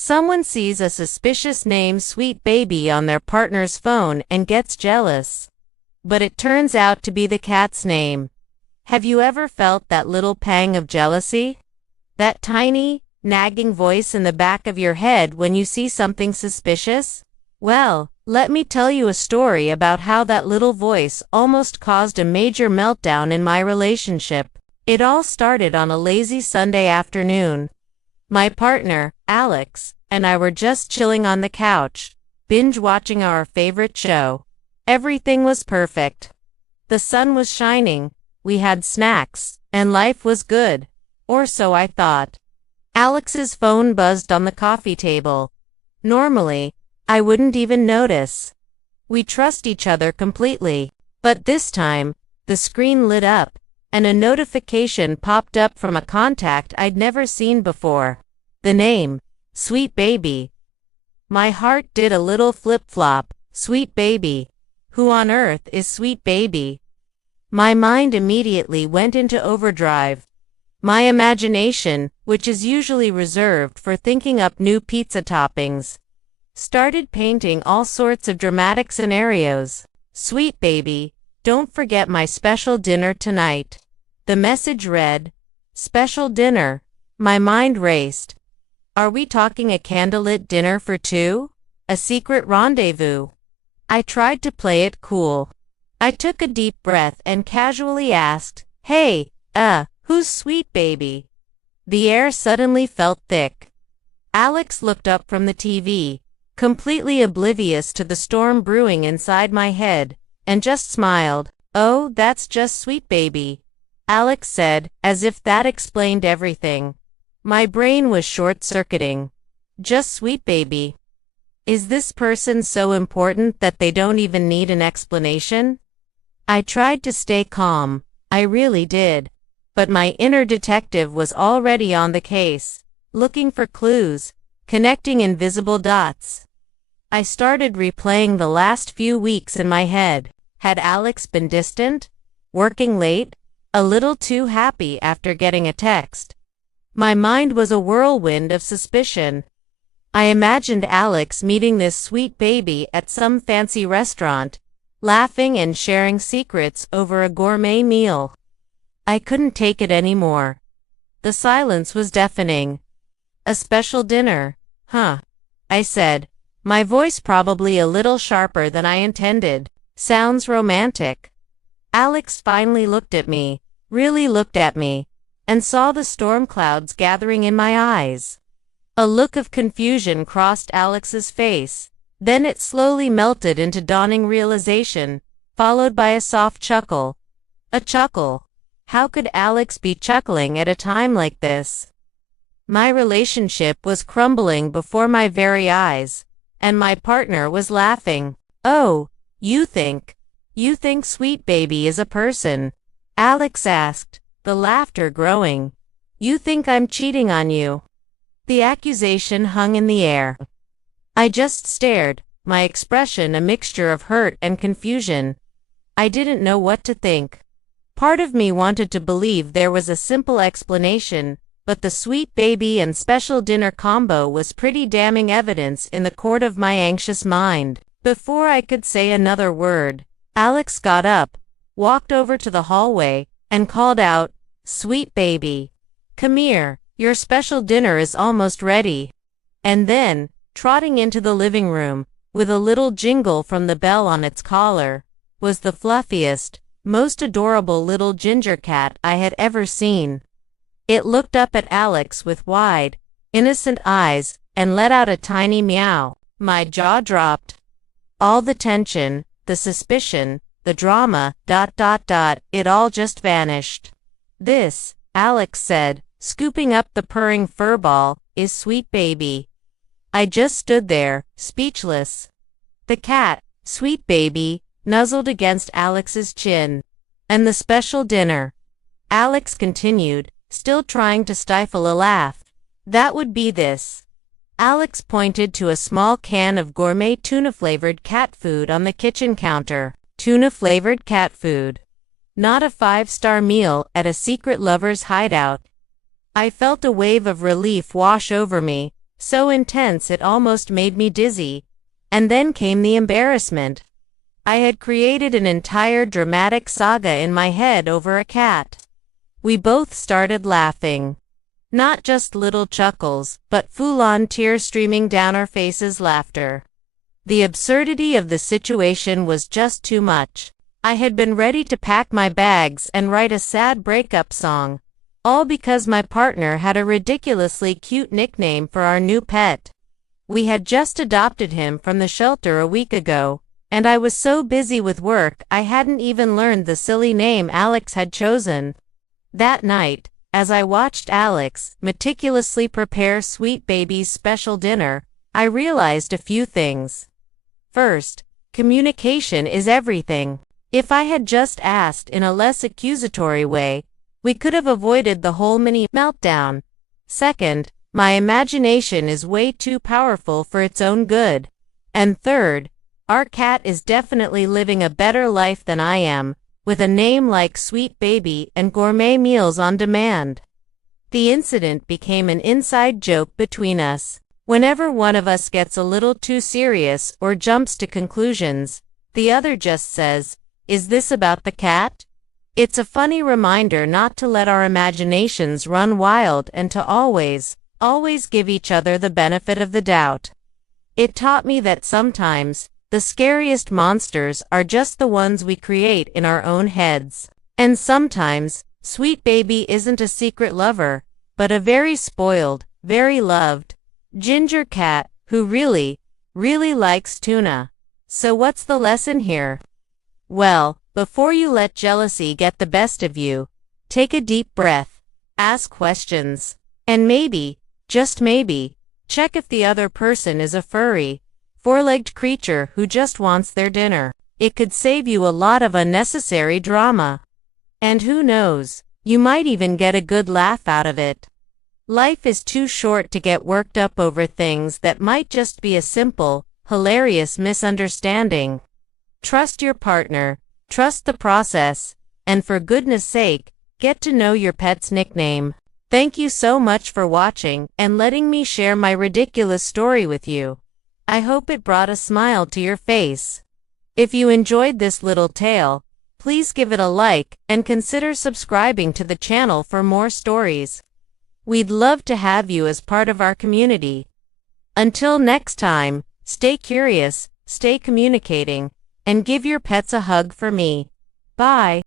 Someone sees a suspicious name Sweet Baby on their partner's phone and gets jealous. But it turns out to be the cat's name. Have you ever felt that little pang of jealousy? That tiny, nagging voice in the back of your head when you see something suspicious? Well, let me tell you a story about how that little voice almost caused a major meltdown in my relationship. It all started on a lazy Sunday afternoon. My partner, Alex, and I were just chilling on the couch, binge-watching our favorite show. Everything was perfect. The sun was shining, we had snacks, and life was good. Or so I thought. Alex's phone buzzed on the coffee table. Normally, I wouldn't even notice. We trust each other completely. But this time, the screen lit up, and a notification popped up from a contact I'd never seen before. The name, Sweet Baby. My heart did a little flip-flop. Sweet Baby. Who on earth is Sweet Baby? My mind immediately went into overdrive. My imagination, which is usually reserved for thinking up new pizza toppings, started painting all sorts of dramatic scenarios. Sweet Baby, don't forget my special dinner tonight. The message read, special dinner. My mind raced. Are we talking a candlelit dinner for two? A secret rendezvous? I tried to play it cool. I took a deep breath and casually asked, hey, who's Sweet Baby? The air suddenly felt thick. Alex looked up from the TV, completely oblivious to the storm brewing inside my head, and just smiled. Oh, that's just Sweet Baby, Alex said, as if that explained everything. My brain was short-circuiting. Just Sweet Baby. Is this person so important that they don't even need an explanation? I tried to stay calm. I really did. But my inner detective was already on the case, looking for clues, connecting invisible dots. I started replaying the last few weeks in my head. Had Alex been distant? Working late? A little too happy after getting a text? My mind was a whirlwind of suspicion. I imagined Alex meeting this Sweet Baby at some fancy restaurant, laughing and sharing secrets over a gourmet meal. I couldn't take it anymore. The silence was deafening. A special dinner, huh? I said, my voice probably a little sharper than I intended. Sounds romantic. Alex finally looked at me, really looked at me, and saw the storm clouds gathering in my eyes. A look of confusion crossed Alex's face, then it slowly melted into dawning realization, followed by a soft chuckle. A chuckle. How could Alex be chuckling at a time like this? My relationship was crumbling before my very eyes, and my partner was laughing. Oh, you think Sweet Baby is a person? Alex asked, the laughter growing. You think I'm cheating on you? The accusation hung in the air. I just stared, my expression a mixture of hurt and confusion. I didn't know what to think. Part of me wanted to believe there was a simple explanation, but the Sweet Baby and special dinner combo was pretty damning evidence in the court of my anxious mind. Before I could say another word, Alex got up, walked over to the hallway, and called out, Sweet Baby, come here. Your special dinner is almost ready. And then, trotting into the living room, with a little jingle from the bell on its collar, was the fluffiest, most adorable little ginger cat I had ever seen. It looked up at Alex with wide, innocent eyes, and let out a tiny meow. My jaw dropped. All the tension, the suspicion, the drama, it all just vanished. This, Alex said, scooping up the purring furball, is Sweet Baby. I just stood there, speechless. The cat, Sweet Baby, nuzzled against Alex's chin. And the special dinner, Alex continued, still trying to stifle a laugh. That would be this. Alex pointed to a small can of gourmet tuna-flavored cat food on the kitchen counter. Tuna-flavored cat food. Not a 5-star meal at a secret lover's hideout. I felt a wave of relief wash over me, So intense it almost made me dizzy. And then came the embarrassment. I had created an entire dramatic saga in my head over a cat. We both started laughing. Not just little chuckles, but full-on tears streaming down our faces laughter. The absurdity of the situation was just too much. I had been ready to pack my bags and write a sad breakup song, all because my partner had a ridiculously cute nickname for our new pet. We had just adopted him from the shelter a week ago, and I was so busy with work I hadn't even learned the silly name Alex had chosen. That night, as I watched Alex meticulously prepare Sweet Baby's special dinner, I realized a few things. First, communication is everything. If I had just asked in a less accusatory way, we could have avoided the whole mini meltdown. Second, my imagination is way too powerful for its own good. And third, our cat is definitely living a better life than I am, with a name like Sweet Baby and gourmet meals on demand. The incident became an inside joke between us. Whenever one of us gets a little too serious or jumps to conclusions, the other just says, "Is this about the cat?" It's a funny reminder not to let our imaginations run wild and to always give each other the benefit of the doubt. It taught me that sometimes, the scariest monsters are just the ones we create in our own heads. And sometimes, Sweet Baby isn't a secret lover, but a very spoiled, very loved, ginger cat who really likes tuna. So what's the lesson here? Well, before you let jealousy get the best of you, take a deep breath, ask questions, and maybe, just maybe, check if the other person is a furry, four-legged creature who just wants their dinner. It could save you a lot of unnecessary drama. And who knows, you might even get a good laugh out of it. Life is too short to get worked up over things that might just be a simple, hilarious misunderstanding. Trust your partner, trust the process, and for goodness sake, get to know your pet's nickname. Thank you so much for watching and letting me share my ridiculous story with you. I hope it brought a smile to your face. If you enjoyed this little tale, please give it a like and consider subscribing to the channel for more stories. We'd love to have you as part of our community. Until next time, stay curious, stay communicating, and give your pets a hug for me. Bye.